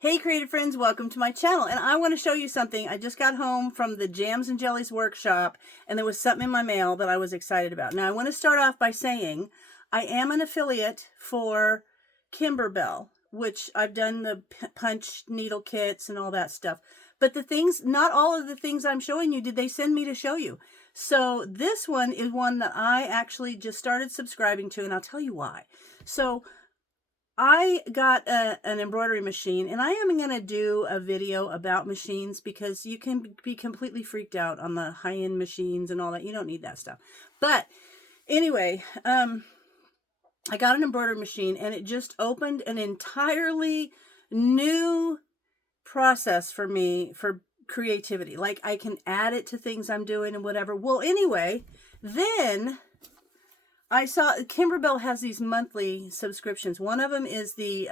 Hey creative friends, welcome to my channel, and I want to show you something. I just got home from the Jams and Jellies workshop and there was something in my mail that I was excited about. Now I want to start off by saying I am an affiliate for Kimberbell, which I've done the punch needle kits and all that stuff. But the things, not all of the things I'm showing you did they send me to show you. So this one is one that I actually just started subscribing to, and I'll tell you why. So I got an embroidery machine, and I am going to do a video about machines because you can be completely freaked out on the high-end machines and all that. You don't need that stuff. But anyway, I got an embroidery machine, and it just opened an entirely new process for me for creativity. Like, I can add it to things I'm doing and whatever. Well, anyway, then I saw Kimberbell has these monthly subscriptions. One of them is the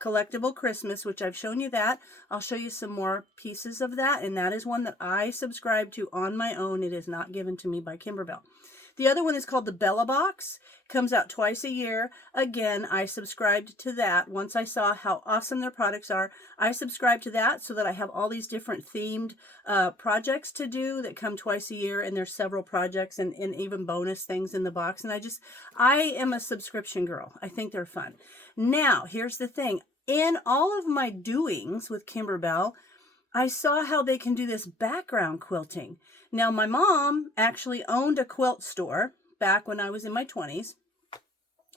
Collectible Christmas, which I've shown you that. I'll show you some more pieces of that, and that is one that I subscribe to on my own. It is not given to me by Kimberbell. The other one is called the Bella Box. Comes out twice a year. Again, I subscribed to that. Once I saw how awesome their products are, I subscribed to that so that I have all these different themed projects to do that come twice a year, and there's several projects and even bonus things in the box. And I am a subscription girl. I think they're fun. Now, here's the thing. In all of my doings with Kimberbell, I saw how they can do this background quilting. Now, my mom actually owned a quilt store back when I was in my 20s.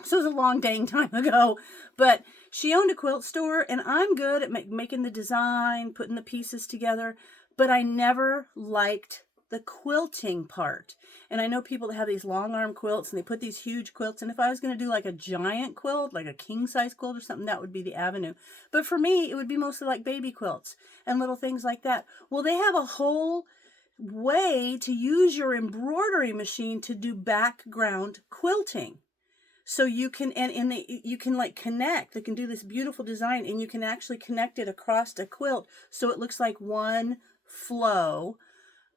So it was a long dang time ago, but she owned a quilt store, and I'm good at making the design, putting the pieces together, but I never liked the quilting part. And I know people that have these long arm quilts and they put these huge quilts, and if I was going to do like a giant quilt, like a king size quilt or something, that would be the avenue. But for me, it would be mostly like baby quilts and little things like that. Well, they have a whole way to use your embroidery machine to do background quilting. So you can, you can like connect, they can do this beautiful design, and you can actually connect it across a quilt so it looks like one flow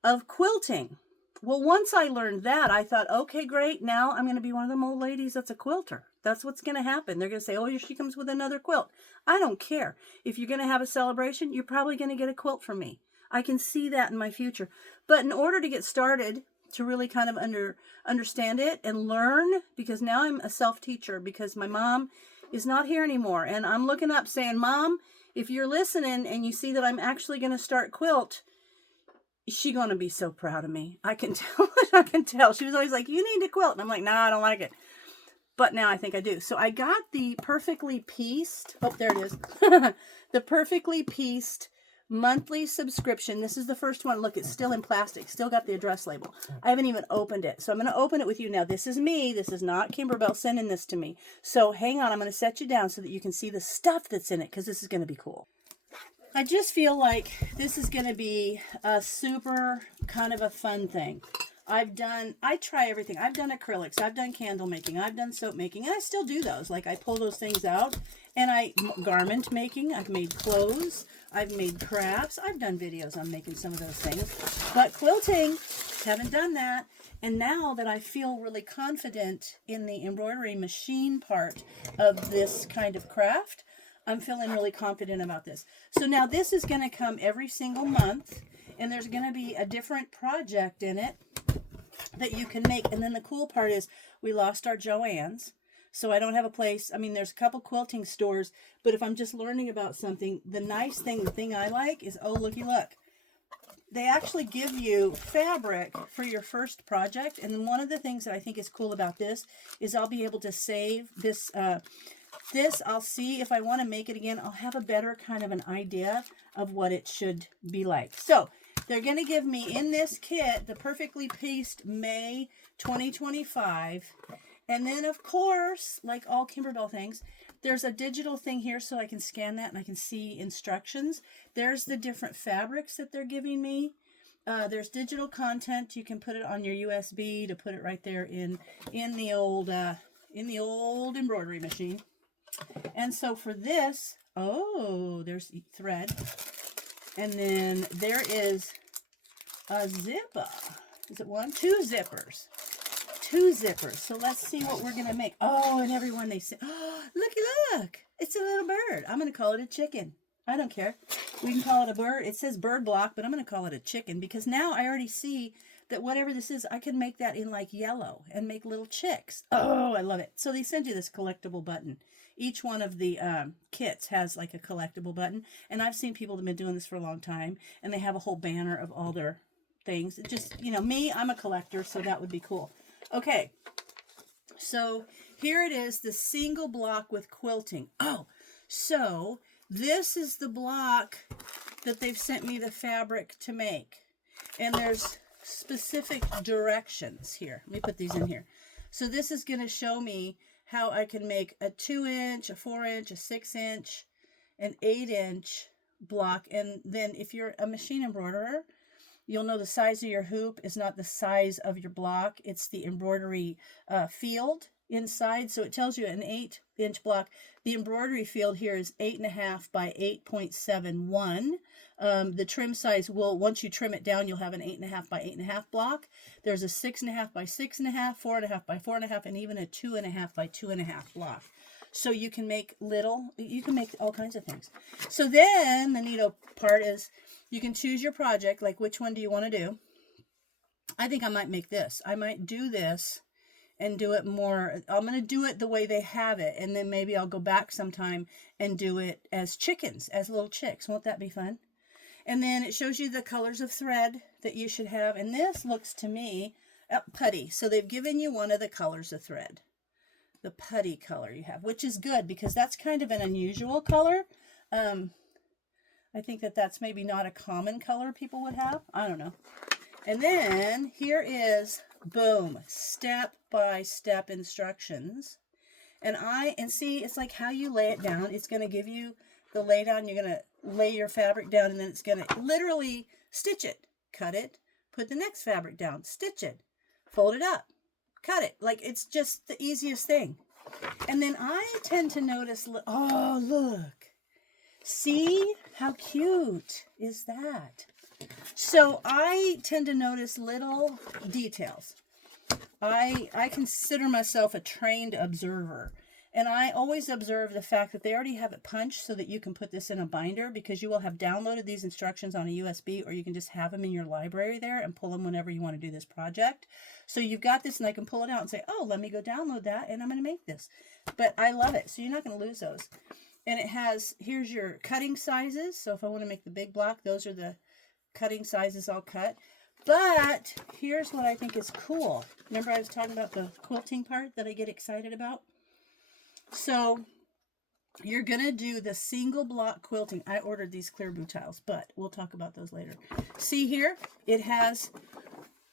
of quilting. Well, once I learned that, I thought, okay, great. Now I'm going to be one of them old ladies that's a quilter. That's what's going to happen. They're going to say, oh, here she comes with another quilt. I don't care. If you're going to have a celebration, you're probably going to get a quilt from me. I can see that in my future. But in order to get started, to really kind of understand it and learn, because now I'm a self-teacher because my mom is not here anymore. And I'm looking up saying, Mom, if you're listening and you see that I'm actually going to start quilt, she's going to be so proud of me. I can tell. I can tell. She was always like, you need to quilt. And I'm like, nah, I don't like it. But now I think I do. So I got the perfectly pieced, oh, there it is. The perfectly pieced monthly subscription. This is the first one. Look, it's still in plastic. Still got the address label. I haven't even opened it. So I'm going to open it with you now. This is me. This is not Kimberbell sending this to me. So hang on. I'm going to set you down so that you can see the stuff that's in it, because this is going to be cool. I just feel like this is going to be a super kind of a fun thing. I try everything. I've done acrylics, I've done candle making, I've done soap making, and I still do those. Like, I pull those things out, and garment making, I've made clothes, I've made crafts, I've done videos on making some of those things. But quilting, haven't done that. And now that I feel really confident in the embroidery machine part of this kind of craft, I'm feeling really confident about this. So now this is going to come every single month, and there's going to be a different project in it that you can make. And then the cool part is we lost our Joann's, so I don't have a place. I mean, there's a couple quilting stores, but if I'm just learning about something, the nice thing, the thing I like is, oh, looky look. They actually give you fabric for your first project. And one of the things that I think is cool about this is I'll be able to save this. I'll see if I want to make it again. I'll have a better kind of an idea of what it should be like. So they're going to give me in this kit the perfectly pieced May 2025. And then, of course, like all Kimberbell things, there's a digital thing here so I can scan that and I can see instructions. There's the different fabrics that they're giving me. There's digital content. You can put it on your USB to put it right there in the old embroidery machine. And so for this, oh, there's thread. And then there is a zipper. Is it one? Two zippers. So let's see what we're going to make. Oh, and everyone they say, oh, look. It's a little bird. I'm going to call it a chicken. I don't care. We can call it a bird. It says bird block, but I'm going to call it a chicken because now I already see that whatever this is, I can make that in like yellow and make little chicks. Oh, I love it. So they send you this collectible button. Each one of the kits has like a collectible button. And I've seen people that have been doing this for a long time, and they have a whole banner of all their things. It just, you know, me, I'm a collector, so that would be cool. Okay, so here it is, the single block with quilting. Oh, so this is the block that they've sent me the fabric to make. And there's specific directions here. Let me put these in here. So this is going to show me how I can make a 2-inch, a 4-inch, a 6-inch, an 8-inch block. And then if you're a machine embroiderer, you'll know the size of your hoop is not the size of your block. It's the embroidery field inside. So it tells you an 8-inch block. The embroidery field here is 8.5 by 8.71. The trim size will, once you trim it down, you'll have an 8.5 by 8.5 block. There's a 6.5 by 6.5, 4.5 by 4.5, and even a 2.5 by 2.5 block. So you can make all kinds of things. So then the neato part is you can choose your project, like which one do you want to do. I think I might make this. I might do this and do it more. I'm going to do it the way they have it, and then maybe I'll go back sometime and do it as chickens, as little chicks. Won't that be fun? And then it shows you the colors of thread that you should have, and this looks to me putty. So they've given you one of the colors of thread, the putty color you have, which is good because that's kind of an unusual color. I think that that's maybe not a common color people would have. I don't know. And then here is, boom, step-by-step instructions. And see, it's like how you lay it down. It's going to give you the lay down. You're going to lay your fabric down, and then it's going to literally stitch it, cut it, put the next fabric down, stitch it, fold it up, cut it. Like, it's just the easiest thing. And then I tend to notice, oh, look. See how cute is that? So I tend to notice little details. I consider myself a trained observer, and I always observe the fact that they already have it punched so that you can put this in a binder, because you will have downloaded these instructions on a USB, or you can just have them in your library there and pull them whenever you want to do this project. So you've got this, and I can pull it out and say, oh, let me go download that, and I'm going to make this. But I love it, so you're not going to lose those. And it has, here's your cutting sizes. So if I want to make the big block, those are the cutting sizes I'll cut. But here's what I think is cool. Remember I was talking about the quilting part that I get excited about? So you're going to do the single block quilting. I ordered these clear boutiles, but we'll talk about those later. See here? It has,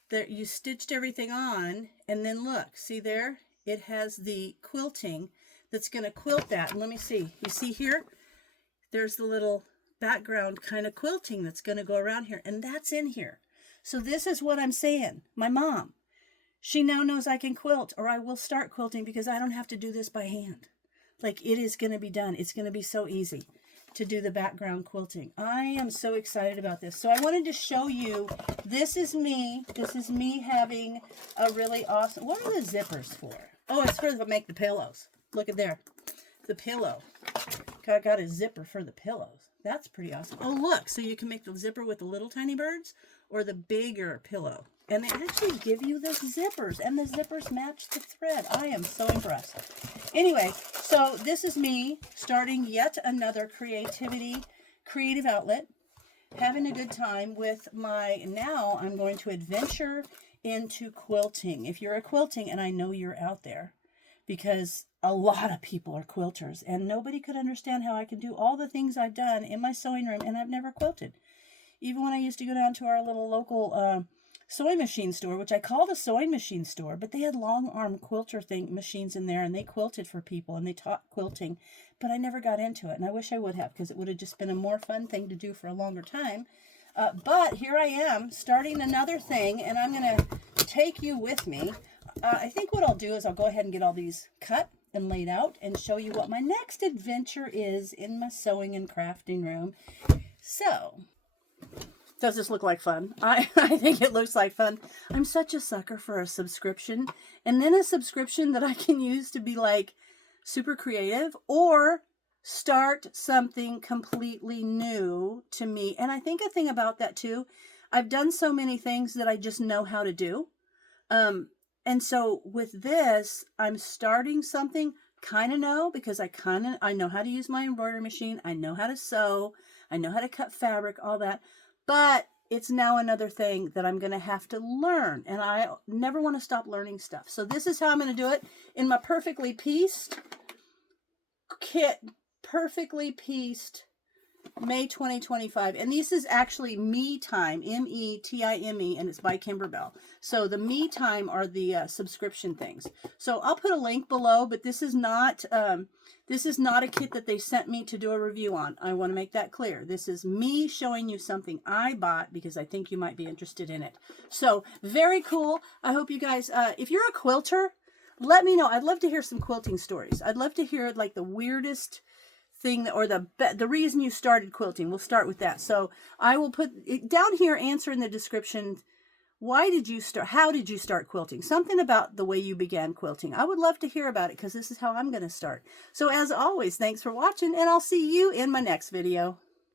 there, you stitched everything on, and then look, see there? It has the quilting that's going to quilt that. And let me see. You see here? There's the little background kind of quilting that's going to go around here. And that's in here. So this is what I'm saying. My mom, she now knows I can quilt, or I will start quilting, because I don't have to do this by hand. Like, it is going to be done. It's going to be so easy to do the background quilting. I am so excited about this. So I wanted to show you, this is me. This is me having a really awesome, what are the zippers for? Oh, it's for to make the pillows. Look at there, the pillow. I got a zipper for the pillows. That's pretty awesome. Oh, look, so you can make the zipper with the little tiny birds or the bigger pillow. And they actually give you the zippers, and the zippers match the thread. I am so impressed. Anyway, so this is me starting yet another creative outlet, having a good time with my, now I'm going to adventure into quilting. If you're a quilting, and I know you're out there, because a lot of people are quilters, and nobody could understand how I can do all the things I've done in my sewing room, and I've never quilted. Even when I used to go down to our little local sewing machine store, which I called a sewing machine store, but they had long arm quilter machines in there, and they quilted for people, and they taught quilting, but I never got into it, and I wish I would have, because it would have just been a more fun thing to do for a longer time. But here I am starting another thing, and I'm going to take you with me. I think what I'll do is I'll go ahead and get all these cut and laid out and show you what my next adventure is in my sewing and crafting room. So, does this look like fun? I think it looks like fun. I'm such a sucker for a subscription, and then a subscription that I can use to be like super creative, or start something completely new to me. And I think a thing about that too, I've done so many things that I just know how to do. And so with this, I'm starting something kind of know, because I know how to use my embroidery machine. I know how to sew. I know how to cut fabric, all that. But it's now another thing that I'm going to have to learn. And I never want to stop learning stuff. So this is how I'm going to do it in my perfectly pieced kit, perfectly pieced May 2025. And this is actually Me Time, METIME, and it's by Kimberbell. So the Me Time are the subscription things. So I'll put a link below, but this is not a kit that they sent me to do a review on. I want to make that clear. This is me showing you something I bought because I think you might be interested in it. So very cool. I hope you guys, if you're a quilter, let me know. I'd love to hear some quilting stories. I'd love to hear like the weirdest thing, or the reason you started quilting. We'll start with that. So I will put it down here, answer in the description, why did you start, how did you start quilting? Something about the way you began quilting. I would love to hear about it, because this is how I'm going to start. So as always, thanks for watching, and I'll see you in my next video.